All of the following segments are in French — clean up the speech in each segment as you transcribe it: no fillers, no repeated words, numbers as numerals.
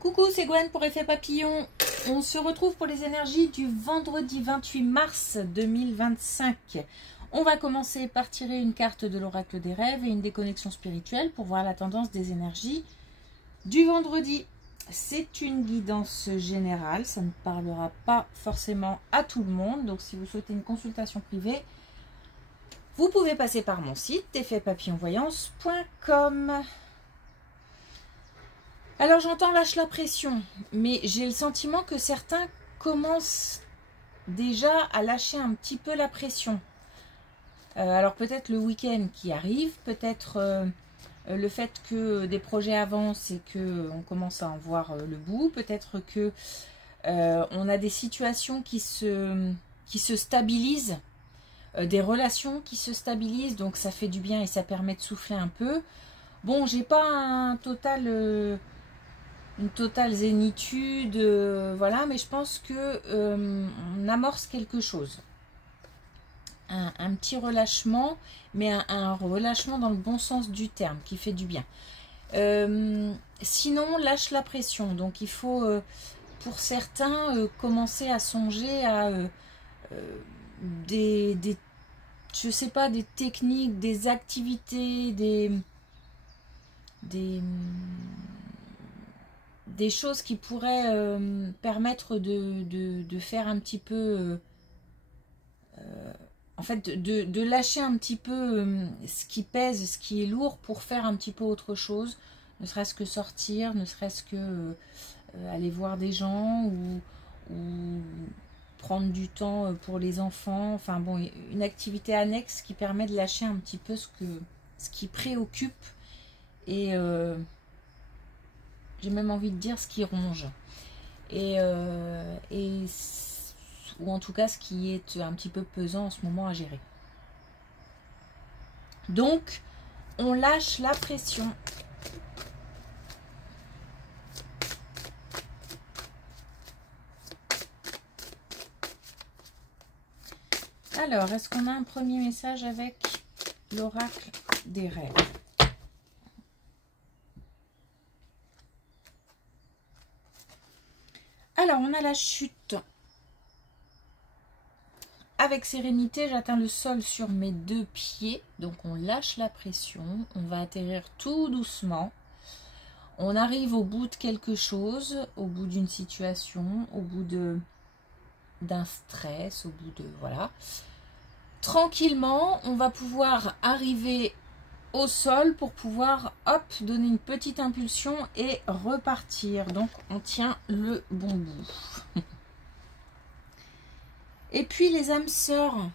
Coucou, c'est Gwen pour Effet Papillon. On se retrouve pour les énergies du vendredi 28 mars 2025. On va commencer par tirer une carte de l'oracle des rêves et une déconnexion spirituelle pour voir la tendance des énergies du vendredi. C'est une guidance générale, ça ne parlera pas forcément à tout le monde. Donc si vous souhaitez une consultation privée, vous pouvez passer par mon site effetpapillonvoyance.com. Alors j'entends lâche la pression, mais j'ai le sentiment que certains commencent déjà à lâcher un petit peu la pression. Alors peut-être le week-end qui arrive, peut-être le fait que des projets avancent et qu'on commence à en voir le bout, peut-être que on a des situations qui se stabilisent, des relations qui se stabilisent, donc ça fait du bien et ça permet de souffler un peu. Bon, j'ai pas une totale zénitude, voilà, mais je pense que on amorce quelque chose. Un petit relâchement, mais un relâchement dans le bon sens du terme, qui fait du bien. Sinon, lâche la pression. Donc, il faut, pour certains, commencer à songer à je sais pas, des techniques, des activités, des choses qui pourraient permettre de faire un petit peu... en fait, de lâcher un petit peu ce qui pèse, ce qui est lourd pour faire un petit peu autre chose. Ne serait-ce que sortir, ne serait-ce que aller voir des gens ou prendre du temps pour les enfants. Enfin bon, une activité annexe qui permet de lâcher un petit peu ce qui préoccupe et j'ai même envie de dire ce qui ronge. Ou en tout cas ce qui est un petit peu pesant en ce moment à gérer. Donc, on lâche la pression. Alors, est-ce qu'on a un premier message avec l'oracle des rêves? Alors, on a la chute. Avec sérénité, j'atteins le sol sur mes deux pieds. Donc, on lâche la pression. On va atterrir tout doucement. On arrive au bout de quelque chose, au bout d'une situation, au bout d'un stress, au bout de... Voilà. Tranquillement, on va pouvoir arriver au sol pour pouvoir, hop, donner une petite impulsion et repartir. Donc, on tient le bon bout. Et puis les âmes sœurs,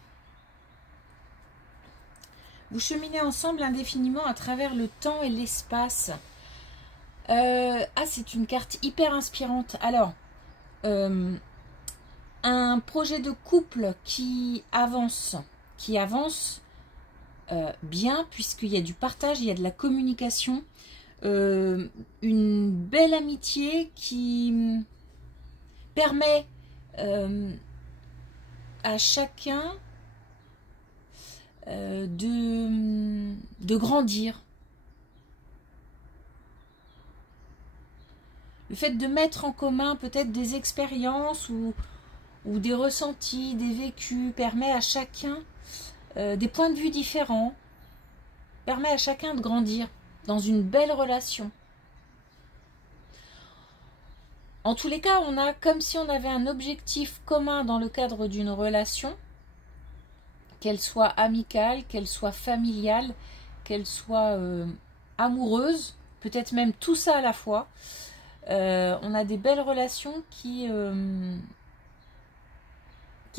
vous cheminez ensemble indéfiniment à travers le temps et l'espace. C'est une carte hyper inspirante. Alors, un projet de couple qui avance bien, puisqu'il y a du partage, il y a de la communication, une belle amitié qui permet à chacun de grandir. Le fait de mettre en commun peut-être des expériences ou des ressentis, des vécus, permet à chacun des points de vue différents, permet à chacun de grandir dans une belle relation. En tous les cas, on a comme si on avait un objectif commun dans le cadre d'une relation, qu'elle soit amicale, qu'elle soit familiale, qu'elle soit amoureuse, peut-être même tout ça à la fois. On a des belles relations qui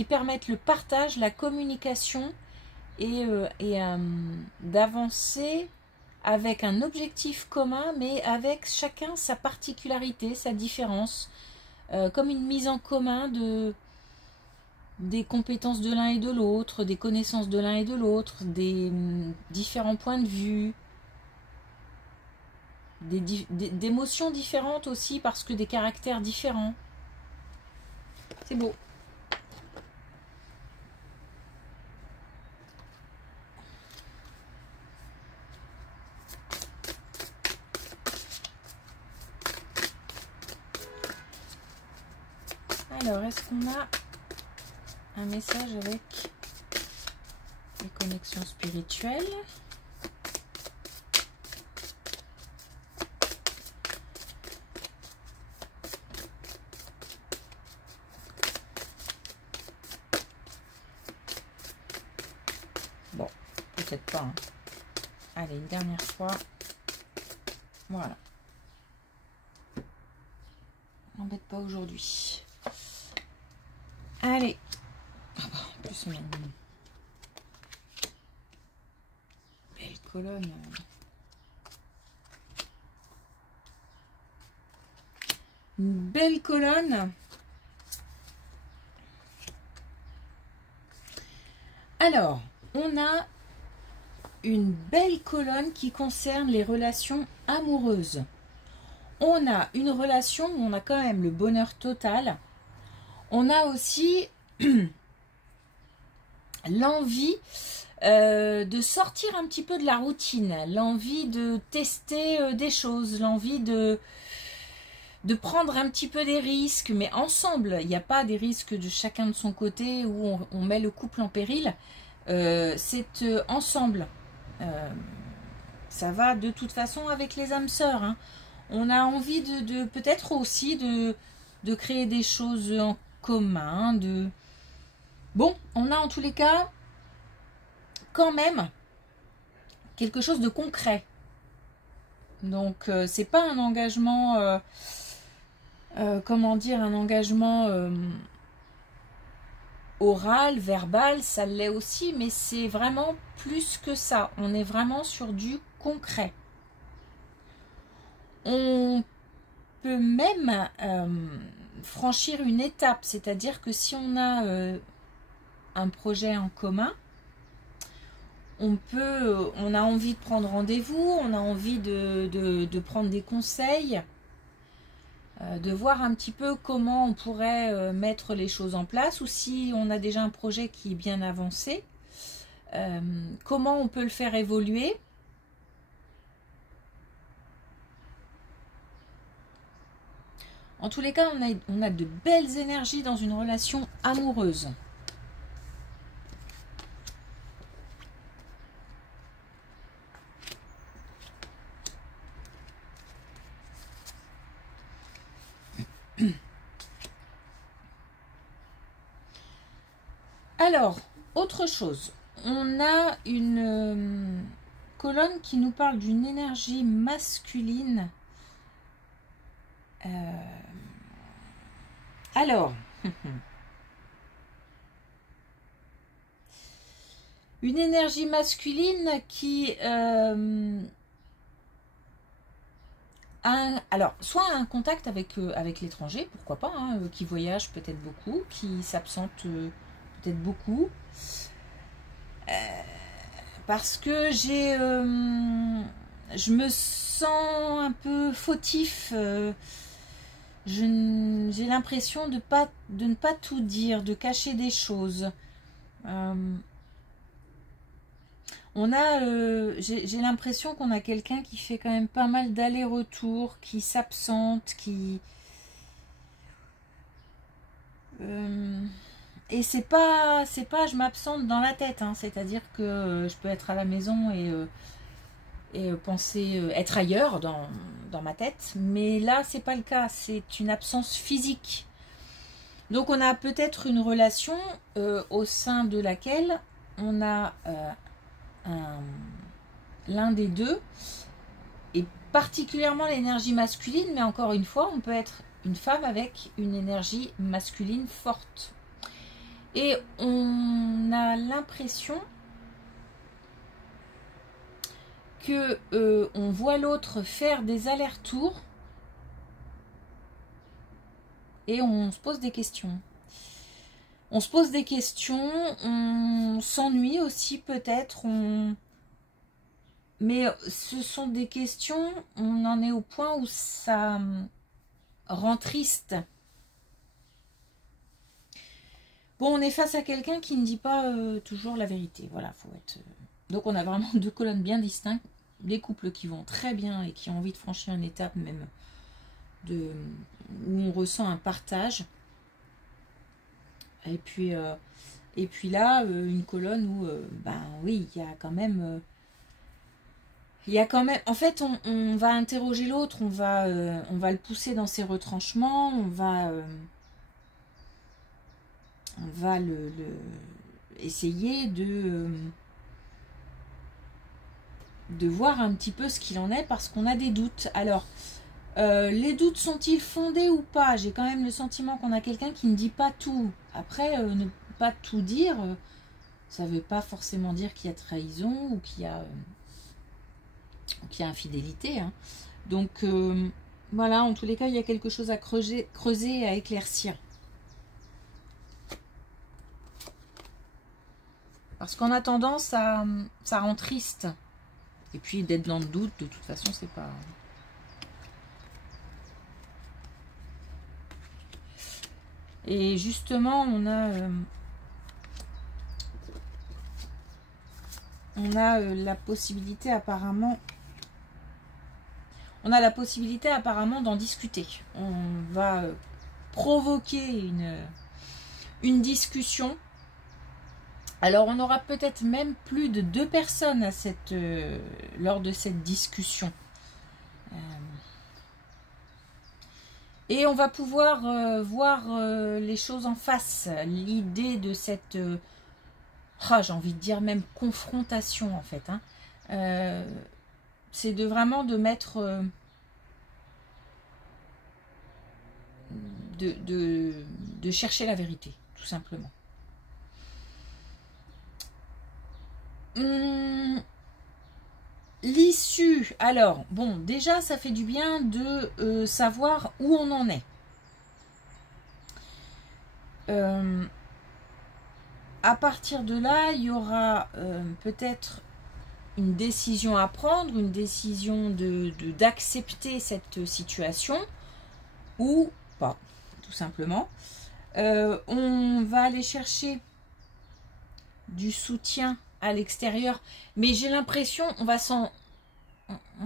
permettent le partage, la communication et d'avancer avec un objectif commun, mais avec chacun sa particularité, sa différence, comme une mise en commun des compétences de l'un et de l'autre, des connaissances de l'un et de l'autre, des différents points de vue, d'émotions différentes aussi, parce que des caractères différents. C'est beau. Alors, est-ce qu'on a un message avec les connexions spirituelles? Bon, peut-être pas. Hein. Allez, une dernière fois. Voilà. N'embête pas aujourd'hui. Allez. Ah bah, en plus, on a une belle colonne. Une belle colonne. Alors, on a une belle colonne qui concerne les relations amoureuses. On a une relation où on a quand même le bonheur total. On a aussi l'envie de sortir un petit peu de la routine, l'envie de tester des choses, l'envie de prendre un petit peu des risques, mais ensemble. Il n'y a pas des risques de chacun de son côté où on met le couple en péril. C'est ensemble. Ça va de toute façon avec les âmes sœurs. Hein. On a envie de peut-être aussi de créer des choses en commun. Bon, on a en tous les cas quand même quelque chose de concret. Donc, c'est pas un engagement... comment dire, un engagement oral, verbal, ça l'est aussi, mais c'est vraiment plus que ça. On est vraiment sur du concret. On peut même franchir une étape, c'est-à-dire que si on a un projet en commun, on a envie de prendre rendez-vous, on a envie de prendre des conseils, de voir un petit peu comment on pourrait mettre les choses en place, ou si on a déjà un projet qui est bien avancé, comment on peut le faire évoluer. En tous les cas, on a de belles énergies dans une relation amoureuse. Alors, autre chose, on a une colonne qui nous parle d'une énergie masculine. Alors, une énergie masculine qui alors, soit un contact avec l'étranger, pourquoi pas, hein, qui voyage peut-être beaucoup, qui s'absente peut-être beaucoup, parce que je me sens un peu fautif, j'ai l'impression de ne pas tout dire, de cacher des choses. J'ai l'impression qu'on a quelqu'un qui fait quand même pas mal d'allers-retours, qui s'absente, qui... et c'est pas je m'absente dans la tête, hein, c'est-à-dire que je peux être à la maison et penser être ailleurs dans ma tête, mais là c'est pas le cas, c'est une absence physique. Donc on a peut-être une relation au sein de laquelle on a l'un des deux, et particulièrement l'énergie masculine, mais encore une fois, on peut être une femme avec une énergie masculine forte. Et on a l'impression que on voit l'autre faire des allers-retours et on se pose des questions. On se pose des questions, on s'ennuie aussi peut-être, mais ce sont des questions, on en est au point où ça rend triste. Bon, on est face à quelqu'un qui ne dit pas toujours la vérité. Voilà, faut être... Donc on a vraiment deux colonnes bien distinctes. Des couples qui vont très bien et qui ont envie de franchir une étape même où on ressent un partage. Et puis là, une colonne où, ben oui, il y a quand même... en fait, on va interroger l'autre, on va le pousser dans ses retranchements, on va essayer de voir un petit peu ce qu'il en est parce qu'on a des doutes. Alors, les doutes sont-ils fondés ou pas? J'ai quand même le sentiment qu'on a quelqu'un qui ne dit pas tout. Après, ne pas tout dire, ça ne veut pas forcément dire qu'il y a trahison ou qu'il y a infidélité. Hein. Donc, voilà, en tous les cas, il y a quelque chose à creuser et à éclaircir. Parce qu'en attendant, ça rend triste. Et puis, d'être dans le doute, de toute façon, c'est pas... Et justement, on a la possibilité apparemment... On a la possibilité apparemment d'en discuter. On va provoquer une discussion. Alors, on aura peut-être même plus de 2 personnes lors de cette discussion. Et on va pouvoir voir les choses en face. L'idée de cette... j'ai envie de dire même confrontation, en fait. Hein. C'est vraiment de mettre... de chercher la vérité, tout simplement. L'issue, alors, bon, déjà, ça fait du bien de savoir où on en est. À partir de là, il y aura peut-être une décision à prendre, une décision d'accepter cette situation, ou pas, tout simplement. On va aller chercher du soutien à l'extérieur, mais j'ai l'impression on va s'en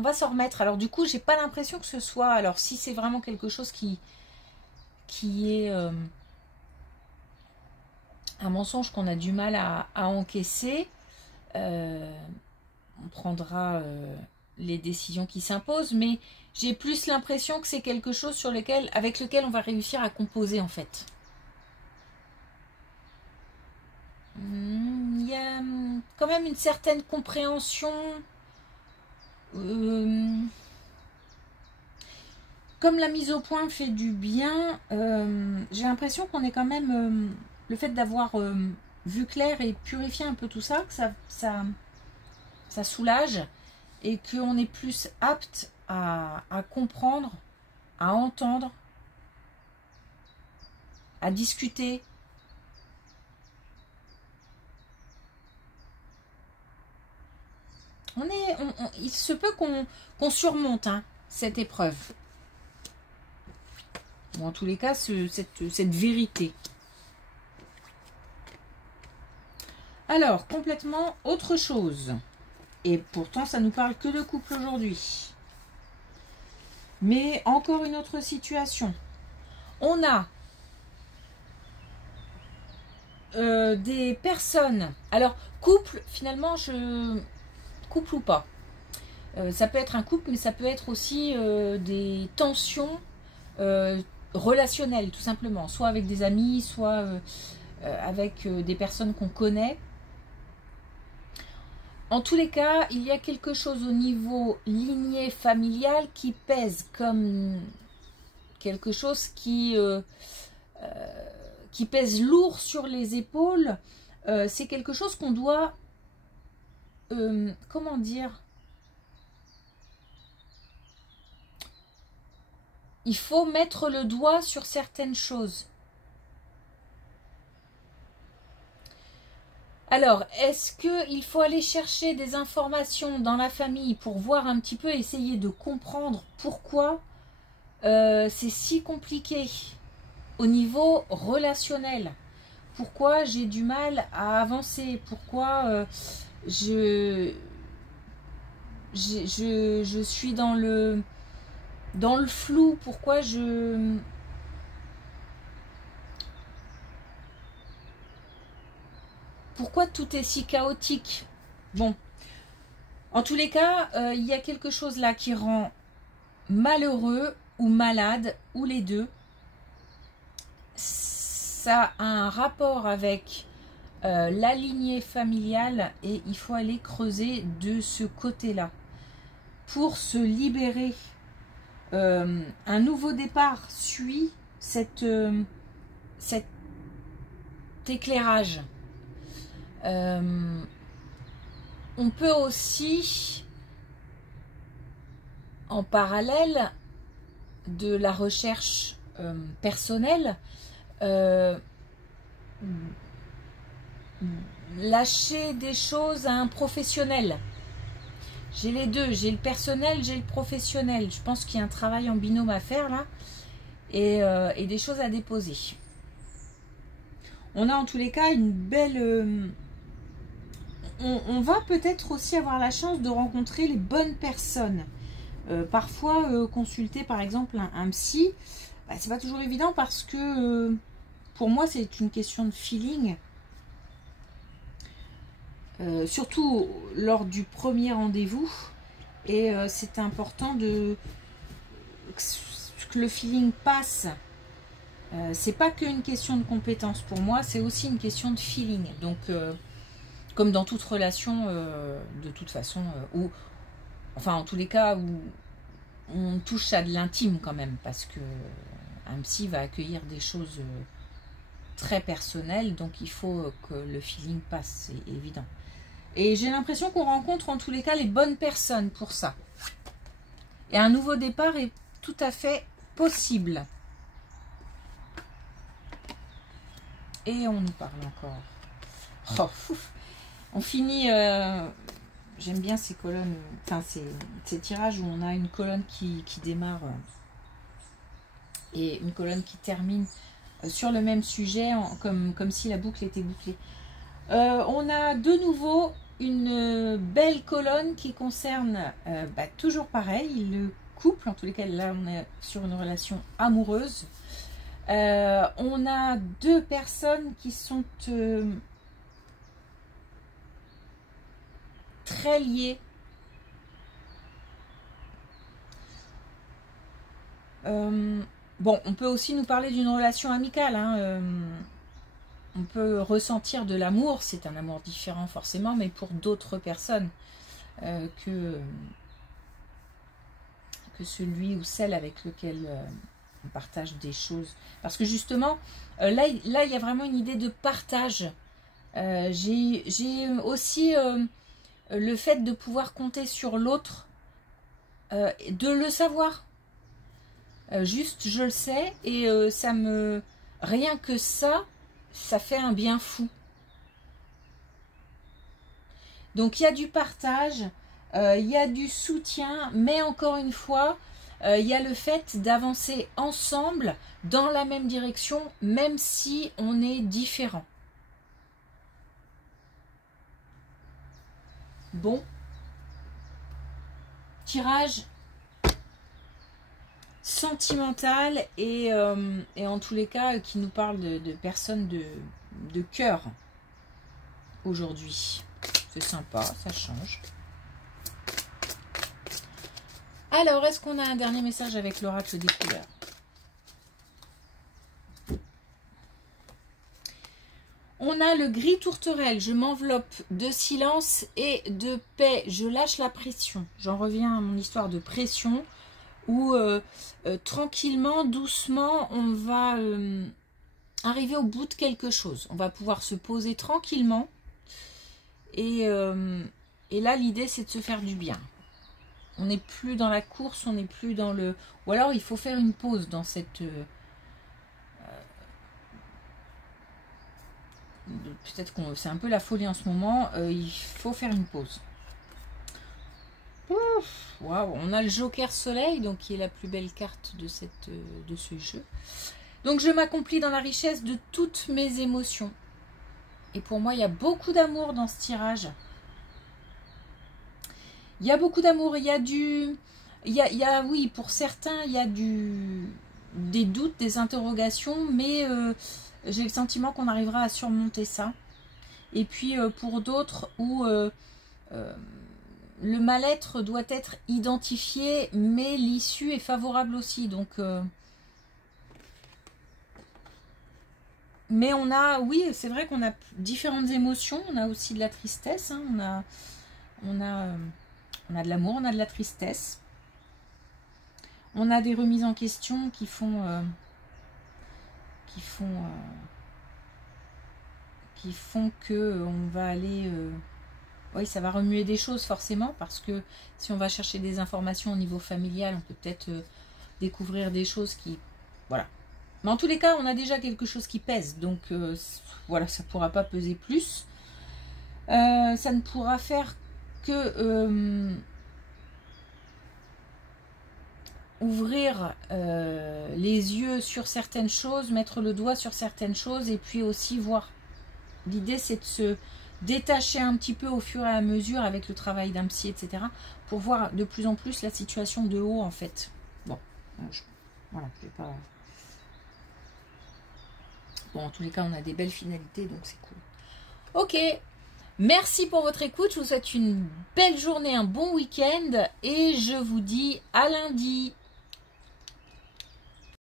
remettre. Alors du coup, j'ai pas l'impression que ce soit, alors si c'est vraiment quelque chose qui est un mensonge qu'on a du mal à encaisser, on prendra les décisions qui s'imposent, mais j'ai plus l'impression que c'est quelque chose avec lequel on va réussir à composer, en fait. Il y a quand même une certaine compréhension. Comme la mise au point fait du bien, j'ai l'impression qu'on est quand même... le fait d'avoir vu clair et purifié un peu tout ça, que ça soulage et qu'on est plus apte à comprendre, à entendre, à discuter. Il se peut qu'on surmonte cette épreuve. Ou en tous les cas, cette vérité. Alors, complètement autre chose. Et pourtant, ça nous parle que de couple aujourd'hui. Mais encore une autre situation. On a des personnes... Alors, couple, finalement, couple ou pas. Ça peut être un couple, mais ça peut être aussi des tensions relationnelles, tout simplement. Soit avec des amis, soit avec des personnes qu'on connaît. En tous les cas, il y a quelque chose au niveau lignée familiale qui pèse comme quelque chose qui pèse lourd sur les épaules. C'est quelque chose qu'on doit... comment dire? Il faut mettre le doigt sur certaines choses. Alors, est-ce qu'il faut aller chercher des informations dans la famille pour voir un petit peu, essayer de comprendre pourquoi c'est si compliqué au niveau relationnel? Pourquoi j'ai du mal à avancer? Pourquoi je suis dans le flou? Pourquoi pourquoi tout est si chaotique? Bon, en tous les cas, il y a quelque chose là qui rend malheureux ou malade, ou les deux. Ça a un rapport avec la lignée familiale et il faut aller creuser de ce côté-là pour se libérer. Un nouveau départ suit cet éclairage. On peut aussi, en parallèle de la recherche personnelle, lâcher des choses à un professionnel. J'ai les deux, j'ai le personnel, j'ai le professionnel. Je pense qu'il y a un travail en binôme à faire là et des choses à déposer. On a en tous les cas une belle... on va peut-être aussi avoir la chance de rencontrer les bonnes personnes. Parfois, consulter par exemple un psy, bah, c'est pas toujours évident parce que pour moi c'est une question de feeling. Surtout lors du premier rendez-vous. Et c'est important que le feeling passe. C'est pas qu'une question de compétence pour moi, c'est aussi une question de feeling. Donc, comme dans toute relation, de toute façon, ou enfin en tous les cas où on touche à de l'intime quand même, parce que un psy va accueillir des choses très personnelles, donc il faut que le feeling passe, c'est évident. Et j'ai l'impression qu'on rencontre en tous les cas les bonnes personnes pour ça. Et un nouveau départ est tout à fait possible. Et on nous parle encore. Oh, on finit... j'aime bien ces colonnes, enfin ces tirages où on a une colonne qui démarre et une colonne qui termine sur le même sujet, comme si la boucle était bouclée. On a de nouveau une belle colonne qui concerne toujours pareil, le couple. En tous les cas, là, on est sur une relation amoureuse. On a deux personnes qui sont très liées. Bon, on peut aussi nous parler d'une relation amicale, hein, on peut ressentir de l'amour, c'est un amour différent forcément, mais pour d'autres personnes que celui ou celle avec lequel on partage des choses. Parce que justement, là, il y a vraiment une idée de partage. J'ai aussi le fait de pouvoir compter sur l'autre, de le savoir. Juste, je le sais, et ça me... Rien que ça fait un bien fou. Donc il y a du partage, il y a du soutien, mais encore une fois, il y a le fait d'avancer ensemble dans la même direction, même si on est différent. Bon, tirage sentimental et en tous les cas qui nous parle de personnes de cœur aujourd'hui. C'est sympa, ça change. Alors, est-ce qu'on a un dernier message avec l'oracle des couleurs? On a le gris tourterelle, je m'enveloppe de silence et de paix, je lâche la pression. J'en reviens à mon histoire de pression où tranquillement, doucement, on va arriver au bout de quelque chose. On va pouvoir se poser tranquillement et là, l'idée, c'est de se faire du bien. On n'est plus dans la course, on n'est plus dans le... Ou alors, il faut faire une pause dans cette... Peut-être que c'est un peu la folie en ce moment. Il faut faire une pause. Waouh, on a le Joker Soleil, donc qui est la plus belle carte de ce jeu. Donc, je m'accomplis dans la richesse de toutes mes émotions. Et pour moi, il y a beaucoup d'amour dans ce tirage. Il y a beaucoup d'amour, il y a du... oui, pour certains, il y a des doutes, des interrogations, mais j'ai le sentiment qu'on arrivera à surmonter ça. Et puis pour d'autres où le mal-être doit être identifié, mais l'issue est favorable aussi. Donc, mais on a, oui, c'est vrai qu'on a différentes émotions. On a aussi de la tristesse, hein, on a de l'amour, on a de la tristesse. On a des remises en question qui font que on va aller... oui, ça va remuer des choses forcément, parce que si on va chercher des informations au niveau familial, on peut peut-être découvrir des choses qui... Voilà. Mais en tous les cas, on a déjà quelque chose qui pèse, donc voilà, ça ne pourra pas peser plus. Ça ne pourra faire que ouvrir les yeux sur certaines choses, mettre le doigt sur certaines choses, et puis aussi voir. L'idée, c'est de se détacher un petit peu au fur et à mesure avec le travail d'un psy, etc. pour voir de plus en plus la situation de haut, en fait. Bon, voilà, je vais pas... Bon, en tous les cas, on a des belles finalités, donc c'est cool. Ok, merci pour votre écoute. Je vous souhaite une belle journée, un bon week-end, et je vous dis à lundi.